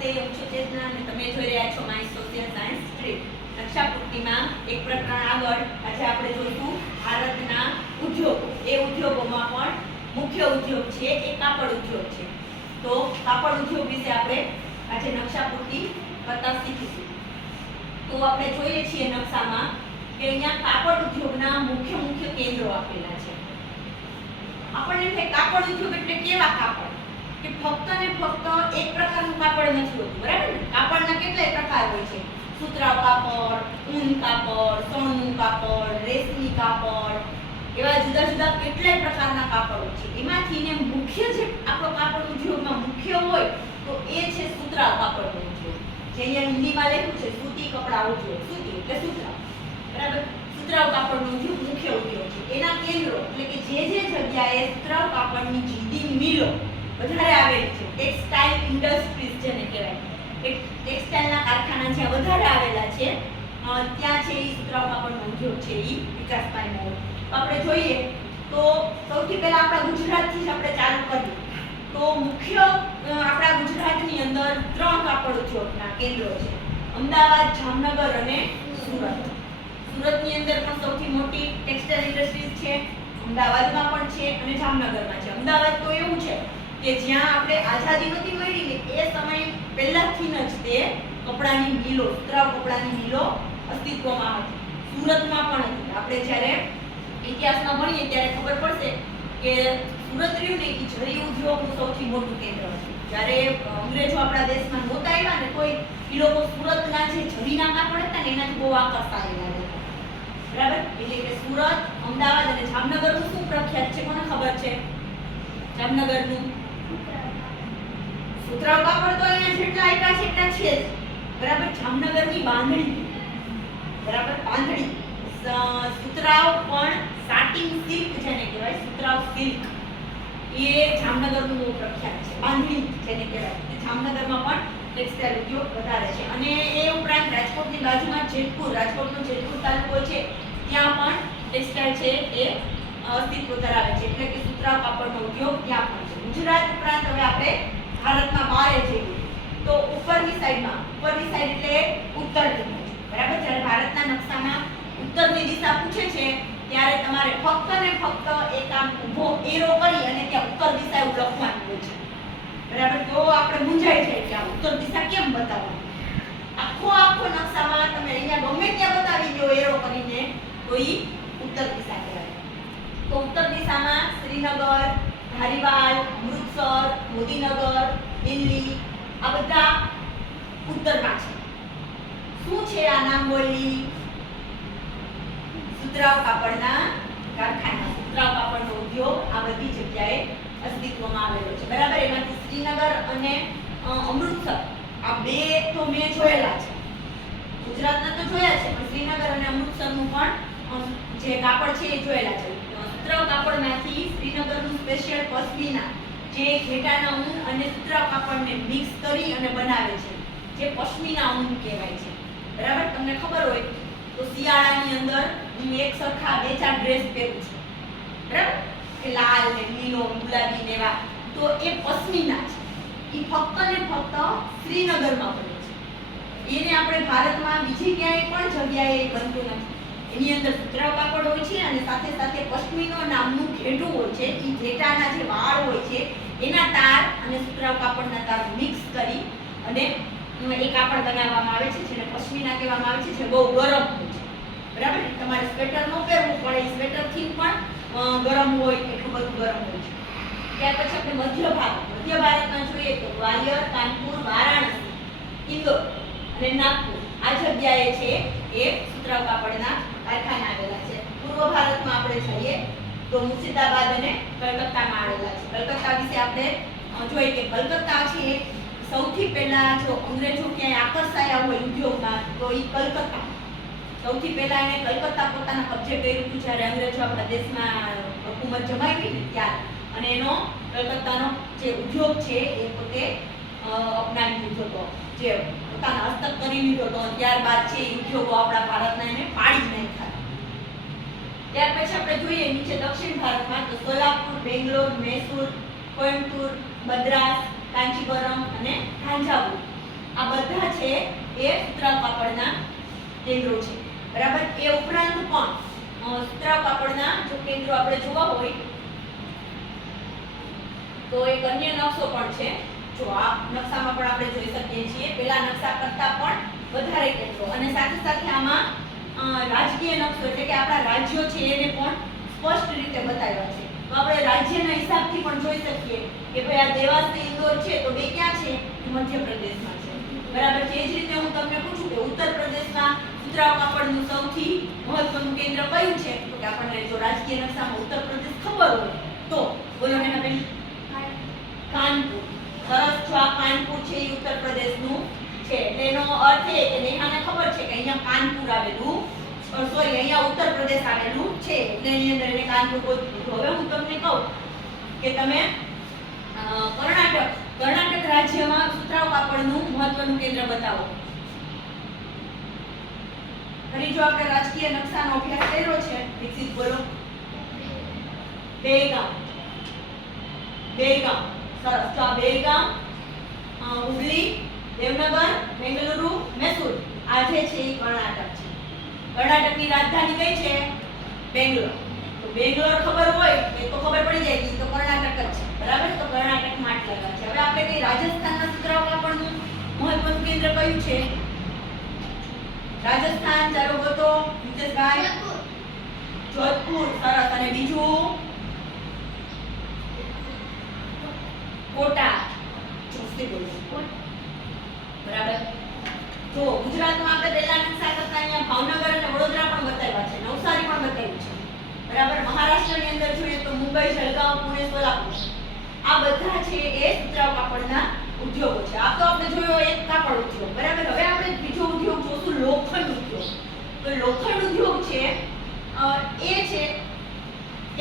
નમસ્તે, હું છું ચેતના અને તમે જોઈ રહ્યા છો માય સોશિયલ સાયન્સ સ્ટ્રીમ. નકશાપૂર્તિમાં એક પ્રકરણ આગળ આજે આપણે જોઈશું ભારતના ઉદ્યોગો. એ ઉદ્યોગોમાં પણ મુખ્ય ઉદ્યોગ છે એ કાપડ ઉદ્યોગ છે. તો કાપડ ઉદ્યોગ વિશે આપણે આજે નકશાપૂર્તિ કરતા શીખીશું. તો આપણે જોઈએ છીએ નકશામાં કે અહીંયા કાપડ ઉદ્યોગના મુખ્ય કેન્દ્રો આપેલા છે. આપણને એમ થાય કાપડ ઉદ્યોગ એટલે કેવા કાપડ, કે ફક્ત ને ફક્ત એક પ્રકારનું કાપડ નથી હોતું, બરાબર ને? કાપડના કેટલાય પ્રકાર હોય છે. સુતરાઉ કાપડ, ઊન કાપડ, સણનું કાપડ, રેશમી કાપડ, એવા જુદા જુદા કેટલાય પ્રકારના કાપડો છે. એમાંથી ને મુખ્ય જે આપણો કાપડ ઉદ્યોગમાં મુખ્ય હોય તો એ છે સુતરાઉ કાપડનો ઉદ્યોગ. જે અહીંયા હિન્દીમાં લખ્યું છે સૂતી કપડા ઉદ્યોગ. સૂતી એટલે સુતરાઉ, બરાબર? સુતરાઉ કાપડનો ઉદ્યોગ મુખ્ય ઉદ્યોગ છે. એના કેન્દ્રો એટલે કે જે જગ્યાએ સુતરાઉ કાપડની જીદી મિલો વધારે આવેલી છે, ટેક્સટાઇલ ઇન્ડસ્ટ્રીઝ જેને કહેવાય, ટેક્સટાઇલના કારખાના જ્યાં વધારે આવેલા છે ત્યાં છે એ સુતરાઉ કાપડનો ઉદ્યોગ છે એ વિકાસ પામ્યો હોય. આપણે જોઈએ તો સૌથી પહેલા આપણા ગુજરાતથી જ આપણે ચાલુ કરીએ તો મુખ્ય આપણા ગુજરાતની અંદર 3 કાપડ ઉદ્યોગના કેન્દ્રો છે: અમદાવાદ, જામનગર અને સુરત. સુરતની અંદર પણ સૌથી મોટી ટેક્સટાઇલ ઇન્ડસ્ટ્રીઝ છે, અમદાવાદમાં પણ છે અને જામનગરમાં છે. અમદાવાદ તો એવું છે કે જ્યાં આપણે આઝાદી નથી મળી ને એ સમય પહેલાથી જ તે કપડાની મિલો, સુતરાઉ કપડાની મિલો અસ્તિત્વમાં હતી. સુરતમાં પણ હતી. આપણે જ્યારે ઇતિહાસમાં ભણીએ ત્યારે ખબર પડશે કે સુરત રહ્યું ને એ જરી ઉદ્યોગનું સૌથી મોટું કેન્દ્ર હતું. જ્યારે અંગ્રેજો આપણા દેશમાં નહોતા આવ્યા ને કોઈ એ લોકો સુરતના જે જરીના કાપડ હતા ને એનાથી બહુ આકર્ષાયેલા હતા, બરાબર? એટલે કે સુરત, અમદાવાદ અને જામનગરનું શું પ્રખ્યાત છે, કોને ખબર છે? જામનગરનું સુતરાઉ કાપડ તો અહીંયા જેટલા આપ્યા છે એટલા છે જ, બરાબર? જામનગરની બાંધણી, બરાબર? બાંધણી સુતરાઉ પણ સાટિન સિલ્ક જેને કહેવાય, સુતરાઉ સિલ્ક, એ જામનગરનું બહુ પ્રખ્યાત છે. બાંધણી જેને કહેવાય, જામનગરમાં પણ ટેક્સટાઇલ ઉદ્યોગ વધારે છે. અને એ ઉપરાંત રાજકોટની બાજુમાં જેતપુર, રાજકોટનો જેતપુર તાલુકો છે ત્યાં પણ ટેક્સટાઇલ છે એ અસ્તિત્વ ધરાવે છે, એટલે કે સુતરાઉ કાપડનો ઉદ્યોગ ત્યાં પણ છે. ગુજરાત ઉપરાંત હવે આપણે ભારતના બહાર જઈએ તો ઉપરની સાઈડ એટલે ઉત્તર દિશા, બરાબર? જ્યારે ભારતના નકશામાં ઉત્તરની દિશા પૂછે છે ત્યારે તમારે ફક્ત ને ફક્ત એક આમ ઊભો એરો કરી અને ત્યાં ઉત્તર દિશા એવું લખવાનું હોય છે, બરાબર? તો આપણે મૂંઝાઈ જાય કે આ ઉત્તર દિશા કેમ બતાવવાની. આખો નકશામાં તમે અહીંયા ગમે ત્યાં બતાવી દો એરો કરીને તો ઈ ઉત્તર દિશા કહેવાય. તો ઉત્તર દિશામાં શ્રીનગર, ધારીવાલ, અમૃતસર, મોદીનગર, દિલ્હી આ બધા ઉત્તરમાં છે. શું છે આ નામ બોલી? સુતરાઉ કાપડના કારખાના, સુતરાઉ કાપડનો ઉદ્યોગ આ બધી જગ્યાએ અસ્તિત્વમાં આવેલો છે, બરાબર? એમાંથી શ્રીનગર અને અમૃતસર આ બે તો મેં જોયેલા છે, ગુજરાતના તો જોયા છે, પણ શ્રીનગર અને અમૃતસરનું પણ જે કાપડ છે એ જોયેલા છે. સુતરાઉ કાપડમાંથી શ્રીનગરનું સ્પેશિયલ પશ્મિના, જે ઘેટાના ઊન અને સુતરાઉ કાપડને મિક્સ કરી અને બનાવે છે, જે પશ્મિના ઊન કહેવાય છે, બરાબર? તમને ખબર હોય તો શિયાળાની અંદર હું એક સરખા 2-4 ડ્રેસ પહેરું છું, બરાબર? કે લાલ ને લીલો, ગુલાબી ને એવા, તો એ પશ્મિના છે. એ ફક્ત ને ફક્ત શ્રીનગરમાં બને છે. એને આપણે ભારતમાં બીજી ક્યાંય પણ જગ્યાએ બનતું નથી. એની અંદર સુતરાઉ કાપડ હોય છે અને સાથે સાથે પશ્મિનો નામનું ઘેટું હોય છે. એ ઘેટાના જે વાળ હોય છે એના તાર અને સુતરાઉ કાપડના તાર મિક્સ કરી અને એ કાપડ બનાવવામાં આવે છે, જેને પશ્મિના કહેવામાં આવે છે, જે બહુ ગરમ હોય છે, બરાબર? તમારે સ્વેટર ન પહેરવું પડે, સ્વેટરથી પણ ગરમ હોય, એટલું બધું ગરમ હોય છે. ત્યાર પછી આપણે મધ્ય ભારતમાં જોઈએ તો ગ્વાલિયર, કાનપુર, વારાણસી, ઇન્દોર અને નાગપુર આ જગ્યાએ છે એ સુતરાઉ કાપડના કારખાના આવેલા છે. પૂર્વ ભારતમાં આપણે જઈએ તો મુર્શિદાબાદ અને કલકત્તામાં આવેલા છે. કલકત્તા વિશે આપણે જોઈએ કે કલકત્તા છે સૌથી પહેલા જો અંગ્રેજો ક્યાંય આકર્ષાયા હોય ઉદ્યોગમાં તો એ કલકત્તા, સૌથી પહેલા એને કલકત્તા પોતાના કબજે કર્યું હતું જ્યારે અંગ્રેજો આપણા દેશમાં હુકુમત જમાવી ને ત્યારે, અને એનો કલકત્તાનો જે ઉદ્યોગ છે એ પોતે અપનાવી લીધો હતો, જે પોતાના હસ્તક કરી લીધો હતો. ત્યારબાદ છે એ ઉદ્યોગો આપણા ભારતના એને પાડી નાખ્યા. ત્યાર પછી આપણે જોઈએ નીચે દક્ષિણ ભારતમાં તો સોલાપુર, બેંગ્લોર, મૈસૂર, કોઈમ્બતુર, મદ્રાસ, કાંચીપુરમ અને થાંજાવુર આ બધા છે એ સુતરાઉ કાપડના કેન્દ્રો છે, બરાબર. એ ઉપરાંત પણ સુતરાઉ કાપડના જો કેન્દ્રો આપણે જોવા હોય તો એક અન્ય નકશો પણ છે. જો આ નકશામાં પણ આપણે જોઈ શકીએ છીએ પેલા નકશા કરતા પણ વધારે કેન્દ્રો, અને સાથે સાથે આમાં રાજકીય નકશો એટલે કે આપણા રાજ્યો છે એને પણ સ્પષ્ટ રીતે બતાવ્યા છે. તો આપણે રાજ્યના હિસાબથી પણ જોઈ શકીએ કે ભાઈ આ દેવાસ ને ઇન્દોર છે તો બે ક્યાં છે? મધ્યપ્રદેશમાં છે, બરાબર. તે જ રીતે હું તમને પૂછું કે ઉત્તર પ્રદેશમાં સુતરાઉ કાપડનું સૌથી મહત્વનું કેન્દ્ર કયું છે? તો કે આપણને જો રાજકીય નકશામાં ઉત્તર પ્રદેશ ખબર હોય તો બોલો ને બેન. કાનપુર. સરસ. જો આ કાનપુર છે એ ઉત્તર પ્રદેશનું છે એટલે એનો અર્થ એ કે નેહાને ખબર છે કે અહીંયા કાનપુર આવેલું, સોરી અહીંયા ઉત્તર પ્રદેશ આવેલું છે એટલે એની અંદર એને કાનપુર ગોત્યું. હવે હું તમને કહું કે તમે કર્ણાટક રાજ્યમાં સુતરાઉ કાપડનું મહત્વનું કેન્દ્ર બતાવો. ફરી જો આપણે રાજકીય નકશાનો અભ્યાસ કર્યો છે દીક્ષિત બોલો. બેલગામ. સરસ. તો આ બેલગામ, હુબલી, દેવનગર, બેંગલુરુ, મૈસૂર આ જે છે એ કર્ણાટક છે. કર્ણાટકની રાજધાની કઈ છે? બેંગ્લોર. તો બેંગ્લોર ખબર હોય કે તો ખબર પડી જાય કે તો કર્ણાટક જ છે, બરાબર. તો કર્ણાટકમાં આટલા છે. હવે આપણે કઈ રાજસ્થાનના સુતરાઉ કાપડનું મહત્વનું કેન્દ્ર કયું છે? રાજસ્થાન. ચાલો ગોતો નિતેશભાઈ. જોધપુર. સરસ. અને બીજું કોટા. બરાબર. તો ગુજરાતમાં આપણે પહેલા નકશા કરતા અહીંયા ભાવનગર અને વડોદરા પણ બતાવ્યા છે, નવસારી પણ બતાવ્યું છે, બરાબર. મહારાષ્ટ્રની અંદર જોઈએ તો મુંબઈ, જળગાંવ, પુણે, સોલાપુર આ બધા છે એ સુતરાઉ કાપડના ઉદ્યોગો છે. આ તો આપણે જોયો એક કાપડ ઉદ્યોગ, બરાબર. હવે આપણે બીજો ઉદ્યોગ જોશું લોખંડ ઉદ્યોગ. તો લોખંડ ઉદ્યોગ છે એ છે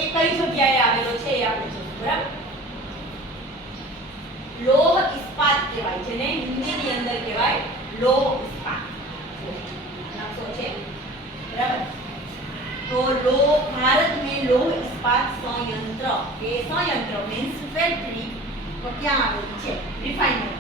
એ કઈ જગ્યાએ આવેલો છે એ આપણે જોશું, બરાબર. લોહ ઇસ્પાત કહેવાય છે ને હિન્દીની અંદર કહેવાય લોહ ઇસ્પાત. નકશો છે, બરાબર. तो भारत में लोह इस्पात संयंत्र, ये संयंत्र मीन्स फैक्ट्री तो क्या आवेली છે? રિફાઇનરી,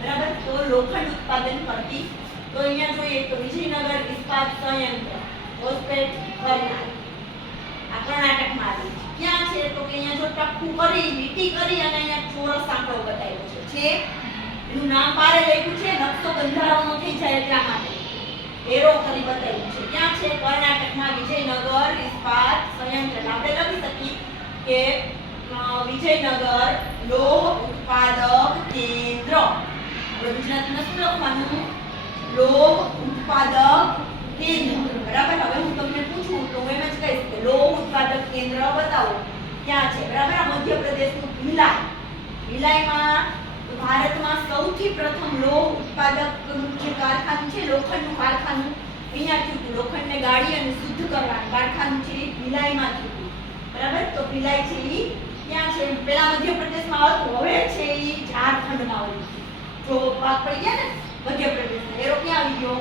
બરાબર. તો લોખંડ ઉત્પાદન કરતી તો અહીંયા જોઈએ તો વિજયનગર ઇસ્પાત સંયંત્ર હોસ્પેટ આ કર્ણાટકમાં આવેલું છે. ક્યાં છે? તો કે અહીંયા જો ટપકું કરી લીટી કરી અને અહીંયા ચોરસ આંકડો બતાવ્યો છે. એનું નામ પારે લખ્યું છે, નકશો બંધારણનો થઈ જાય એટલા માટે એરો કરી બતાવ્યું છે. ક્યાં છે? કર્ણાટકમાં વિજયનગર ઇસ્પાત સંયંત્ર. આપણે લખી શકીએ કે વિજયનગર લોહ ઉત્પાદક કેન્દ્ર. આપણે ગુજરાતીમાં શું લખવાનું? લોહ ઉત્પાદક કેન્દ્ર, બરાબર. હવે હું તમને પૂછું તો હું એમ જ કહીશ કે લોહ ઉત્પાદક કેન્દ્ર બતાવો ક્યાં છે, બરાબર. આ મધ્યપ્રદેશનું ભિલાઈમાં ભારતમાં સૌથી પ્રથમ લોહ ઉત્પાદક જે કારખાનું છે લોખંડનું કારખાનું અહીંયા થયું હતું. લોખંડને ગાળી અને શુદ્ધ કરવાનું કારખાનું છે ભિલાઈમાં થયું હતું, બરાબર. તો ભિલાઈ છે એ ક્યાં છે? પેલા મધ્યપ્રદેશમાં હતું, હવે છે એ ઝારખંડમાં આવ્યું. જો ભાગ પડી ગયા ને મધ્યપ્રદેશનો એરો ક્યાં આવી ગયો?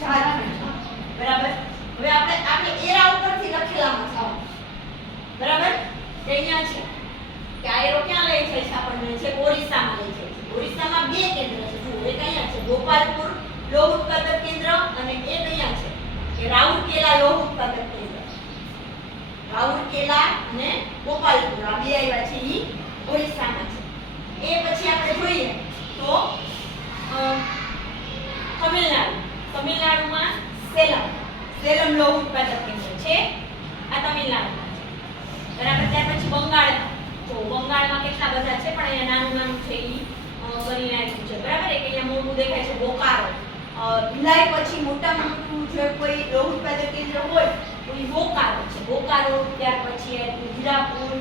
ઝારખંડમાં, બરાબર. હવે આપણે એરા ઉપરથી લખેલામાં જાઓ, બરાબર. તે અહીંયા છે કે આ એરો ક્યાં લઈ જાય છે? આપણને છે ઓરિસ્સામાં લઈ જાય છે. ઓરિસ્સામાં બે કેન્દ્ર છે. જો એક અહીંયા છે ગોપાલપુર લોહ ઉત્પાદક કેન્દ્ર અને એક અહીંયા છે કે રાઉરકેલા લોહ ઉત્પાદક કેન્દ્ર. રાઉરકેલા અને ગોપાલપુર આ બે આવ્યા છે ઈ ઓરિસ્સામાં છે. એ પછી આપણે જોઈએ તો તમિલનાડુમાં સેલમ લોહ ઉત્પાદક કેન્દ્ર છે. આ તમિલનાડુમાં છે, બરાબર. ત્યાર પછી બંગાળમાં તો બંગાળમાં કેટલા બધા છે પણ અહીંયા નાનું છે ઈ કરી નાખ્યું છે, બરાબર. એક અહીંયા મોટું દેખાય છે બોકારો. ભિલાઈ પછી મોટામાં મોટું જે કોઈ લોહ ઉત્પાદક કેન્દ્ર હોય તો એ બોકારો છે. બોકારો. ત્યાર પછી હીરાપુર,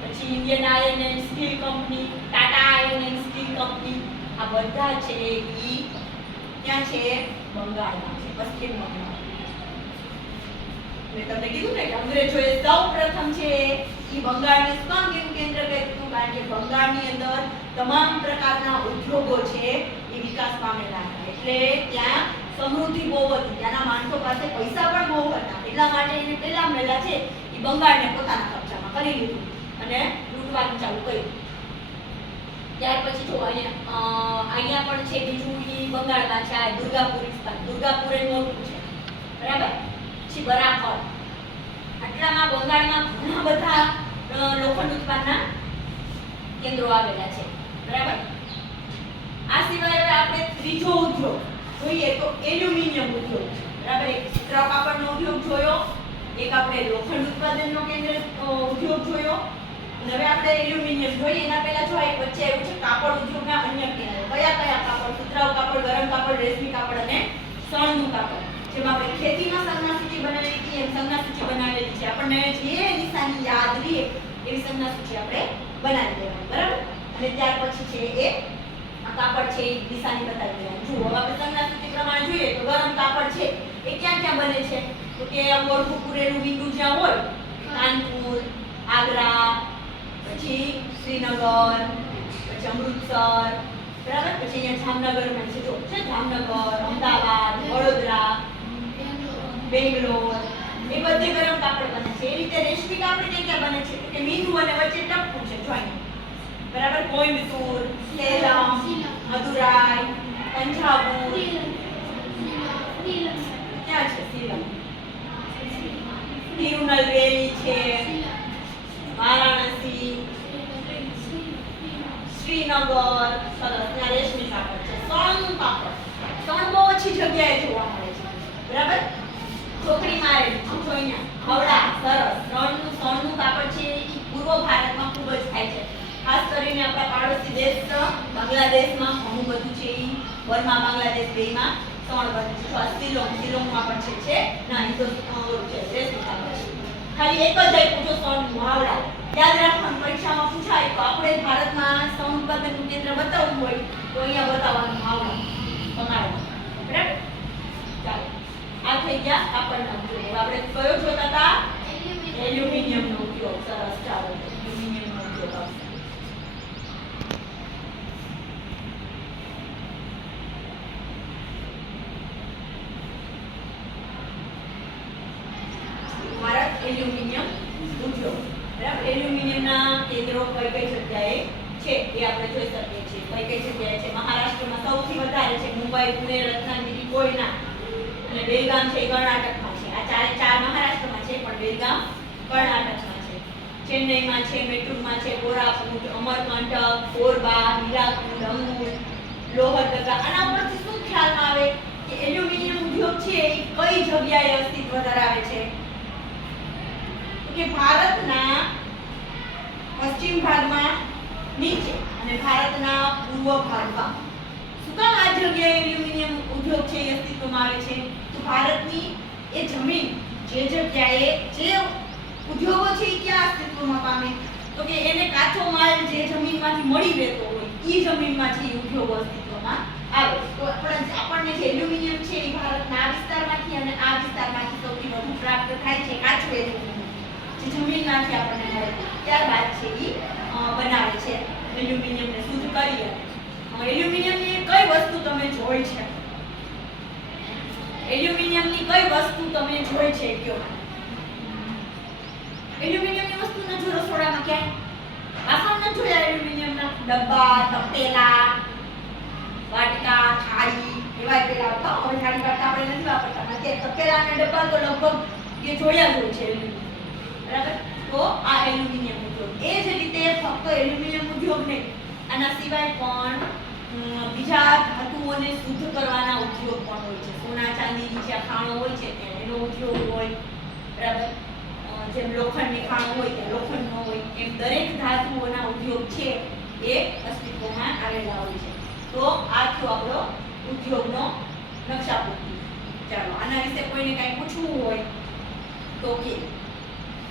પછી Indian iron and steel company, Tata iron and steel company આ બધા છે ઈ ક્યાં છે? બંગાળમાં છે, પશ્ચિમ બંગાળ. મેં તમને કીધું ને કે અંગ્રેજોએ સૌપ્રથમ છે ઈ બંગાળને શું કેન્દ્ર કહ્યું? કારણ કે બંગાળની અંદર તમામ પ્રકારના ઉદ્યોગો છે એ વિકાસ પામેલા હતા, એટલે ત્યાં સમૃદ્ધિ બહુ હતી, ત્યાંના માણસો પાસે પૈસા પણ બહુ હતા, એટલા માટે એને પહેલા છે એ બંગાળને પોતાના કબજામાં કરી લીધું અને લૂંટવાનું ચાલુ કર્યું. ત્યાર પછી જો અહીંયા પણ છે બીજું ઈ બંગાળમાં છે. આ દુર્ગાપુર વિસ્તાર, દુર્ગાપુર એ મોટું છે, બરાબર. પછી બરાકર, આટલામાં બંગાળમાં ઘણા બધા લોખંડ ઉત્પાદનના કેન્દ્રો આવેલા છે, બરાબર. આ સિવાય હવે આપણે ત્રીજો ઉદ્યોગ જોઈએ તો એલ્યુમિનિયમ ઉદ્યોગ છે, બરાબર. એક સુતરાઉ કાપડનો ઉદ્યોગ જોયો, એક આપણે લોખંડ ઉત્પાદનનો કેન્દ્ર ઉદ્યોગ જોયો, અને હવે આપણે એલ્યુમિનિયમ જોઈએ. એના પહેલા જો એક વચ્ચે આવ્યું છે કાપડ ઉદ્યોગના અન્ય કેન્દ્રો. કયા કયા કાપડ? સુતરાઉ કાપડ, ગરમ કાપડ, રેશમી કાપડ અને શણનું કાપડ. જેમાં આપણે ખેતીમાં સંજ્ઞા સૂચિ બનાવેલી હતી એમ સંજ્ઞા સૂચિ બનાવેલી છે. આપણને જે નિશાની યાદ રહે એવી સંજ્ઞા સૂચિ આપણે બનાવી દેવાની, બરાબર. અને ત્યાર પછી છે એ કાપડ છે એ નિશાની બતાવી દેવાની. જો હવે આપણે સંજ્ઞા સૂચિ પ્રમાણે જોઈએ તો ગરમ કાપડ છે એ ક્યાં ક્યાં બને છે? તો કે ઓળખું પૂરેલું બિંદુ જ્યાં હોય, કાનપુર, આગ્રા, પછી શ્રીનગર, પછી અમૃતસર, બરાબર. પછી અહીંયા જામનગરમાં છે, જો છે જામનગર, અમદાવાદ, વડોદરા, બેંગ્લોર, એ બધે ગરમ કાપડ બને છે. એ રીતે રેશમી કાપડ ક્યાં બને છે? તો કે મીંડું અને વચ્ચે ટપકું છે, જોઈને, બરાબર. કોઈમ્બતુર, સેલમ, મદુરાઈ, તંજાવુર, ક્યાં છે સેલમ, તિરુનલવેલી છે, વારાણસી, શ્રીનગર, સરસ. ત્યાં રેશમી કાપડ છે. શણનું કાપડ, શણ બહુ ઓછી જગ્યાએ જોવા મળે છે, બરાબર. ચોકડીમાં આવેલું છે, જો અહીંયા હવડા, સરસ. શણનું કાપડ છે એ પૂર્વ ભારતમાં ખૂબ જ થાય છે. ખાસ કરીને આપણા પાડોશી દેશ બાંગ્લાદેશમાં ઘણું બધું છે. એ બર્મા, બાંગ્લાદેશ બેમાં શણ બને છે. તો શિલોંગમાં પણ છે ના એ તો છે રેશમી કાપડ છે. ખાલી એક જ આપ્યું જો શણનું, હાવડા. યાદ રાખવાનું, પરીક્ષામાં પૂછાય તો આપણે ભારતમાં શણ ઉત્પાદનનું કેન્દ્ર બતાવવું હોય તો અહીંયા બતાવવાનું, હાવડા, બંગાળમાં, બરાબર. ચાલો, આ થઈ ગયા કાપડના ઉદ્યોગ. આપણે કયો જોતા હતા? એલ્યુમિનિયમનો ઉદ્યોગ. સરસ. ચાલો, એલ્યુમિનિયમનો ઉદ્યોગ આવશે. ભારત એલ્યુમિનિયમ ઉદ્યોગ, બરાબર. એલ્યુમિનિયમના કેન્દ્રો કઈ કઈ જગ્યાએ છે એ આપણે જોઈ શકીએ છીએ. કઈ કઈ જગ્યાએ છે? મહારાષ્ટ્રમાં સૌથી વધારે છે, મુંબઈ, પુણે, રત્નાગિરી, કોયના, અને બેલગામ છે એ કર્ણાટકમાં છે. આ ચારે ચાર મહારાષ્ટ્રમાં છે, પણ બેલગામ કર્ણાટકમાં છે. ચેન્નઈમાં છે, મેટ્રુરમાં છે, કોરાપુટ, અમરકંટક, કોરબા, હીરાકુડ, અંગુર, લોહરદગા. આના પરથી શું ખ્યાલમાં આવે કે એલ્યુમિનિયમ ઉદ્યોગ છે એ કઈ જગ્યાએ અસ્તિત્વ ધરાવે છે? તો કે ભારતના પશ્ચિમ ભાગમાં નીચે અને ભારતના પૂર્વ ભાગમાં. શું કામ આ જગ્યાએ એલ્યુમિનિયમ ઉદ્યોગ છે એ અસ્તિત્વમાં આવે છે? તો ભારતની એ જમીન, જે જગ્યાએ જે ઉદ્યોગો છે એ ક્યાં અસ્તિત્વમાં પામે? તો કે એને કાચો માલ જે જમીનમાંથી મળી રહેતો હોય એ જમીનમાંથી ઉદ્યોગો અસ્તિત્વમાં આવે. તો આપણને જે એલ્યુમિનિયમ છે એ ભારતના આ વિસ્તારમાંથી અને આ વિસ્તારમાંથી સૌથી વધુ પ્રાપ્ત થાય છે. કાચું એલ્યુમિનિયમ જે જમીનમાંથી આપણને મળે, ત્યારબાદ છે એ બનાવે છે એલ્યુમિનિયમને શુદ્ધ કરી. અને એલ્યુમિનિયમની કઈ વસ્તુ તમે જોઈ છે? એલ્યુમિનિયમની કઈ વસ્તુ તમે જોઈ છે કયો? એલ્યુમિનિયમની વસ્તુ ન જો રસોડામાં ક્યાંય વાસણ ન જોયા? એલ્યુમિનિયમના ડબ્બા, તપેલા, વાટકા, થાળી એવા પેલા હતા. હવે થાળી વાટકા આપણે નથી વાપરતા. અત્યારે તપેલા અને ડબ્બા તો લગભગ એ જોયા જ હોય છે એલ્યુમિનિયમ, બરાબર. તો આ એલ્યુમિનિયમ ઉદ્યોગ. એ જ રીતે ફક્ત એલ્યુમિનિયમ ઉદ્યોગ નહીં, આના સિવાય પણ બીજા ધાતુઓને શુદ્ધ કરવાના ઉદ્યોગ પણ હોય છે. સોના ચાંદીની જે ખાણો હોય છે ત્યાં એનો ઉદ્યોગ હોય, બરાબર. જેમ લોખંડની ખાણો હોય ત્યાં લોખંડનો હોય, એમ દરેક ધાતુઓના ઉદ્યોગ છે એ અસ્તિત્વમાં આવેલા હોય છે. તો આ થયો આપણો ઉદ્યોગનો નકશાપટ્ટી. ચાલો, આના વિશે કોઈને કાંઈ પૂછવું હોય તો કે